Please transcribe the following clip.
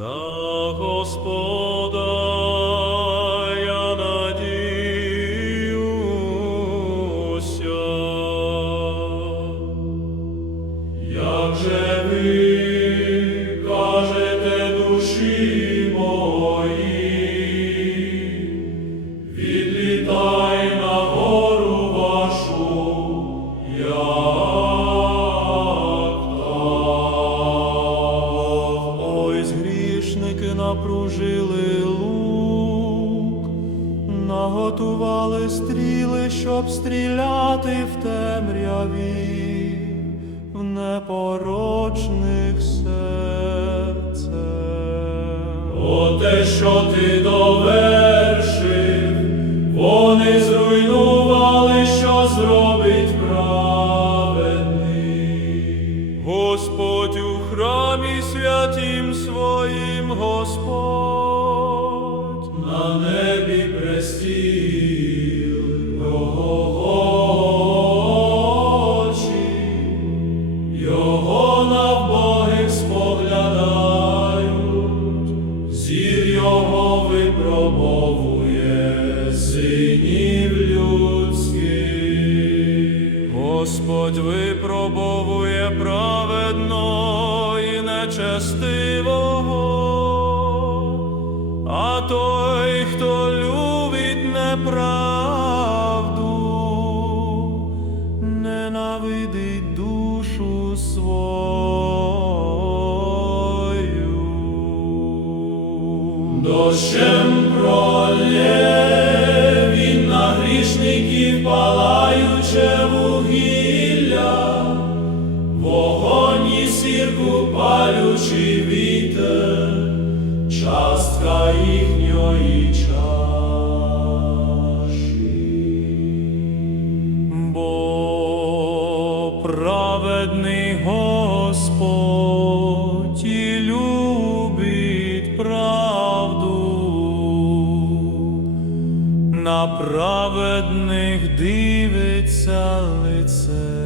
На Господа я надіюся. Як же ви кажете душі мої, відлітай на гору вашу, як напружили лук, наготували стріли, щоб стріляти в темряві, в непорочних серце. О те, що ти довершив, у храмі святім своїм Господь на небі престіл його очі, його на споглядають, зір його випробовує синів людських. Господь випробовує праведно нечестивого, а той, хто любить неправду, ненавидить душу свою. Дощем пролє він на грішників палаюче вугілля, вогонь і палючий вітер, частка їхньої чаші. Бо праведний Господь і любить правду, на праведних дивиться лице.